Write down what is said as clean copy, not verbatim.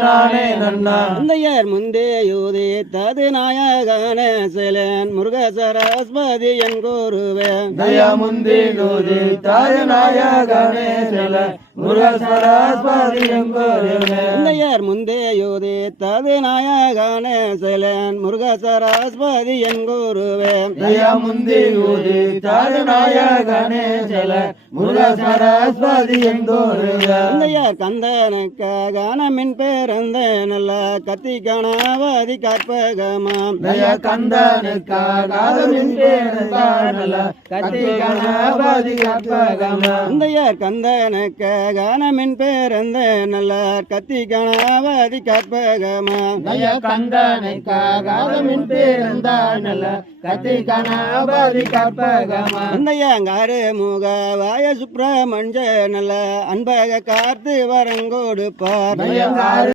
நானே நன்னா தந்தையர் முந்தே யோதே தது நாயகன செலன் முருக சரஸ்வதி என் கூறுவேன் தயா முந்தி நோதி தாய நாயகனே செல முருக சரஸ்வதி தந்தையர் முந்தே யோதே தது நாயகன செலன் முருக சரஸ்வதி என் கூறுவேன் தயா முந்தி யோதி தாய நாயகனே செல முருக சரஸ்வதி தந்தையார் கந்தனுக்காக மின் பிறந்த நல்ல கத்தி கணாவதி கற்பகமாம் தயா கந்தனுக்காக மின் பிறந்த நல்ல கத்தி கணாவதி கற்பகமாம் தந்தையார் கந்தனுக்காக மின் பிறந்த நல்ல கத்தி கணாவதி கற்பகமாம் தயா கந்தனுக்காக மின் பிறந்த நல்ல கத்தி கணாவதி கற்பகமாம் தந்தையாங்காரு முகவாய சுப்பிரமணிய நல்ல அன்பக காத்து வரங்கொடுப்பார்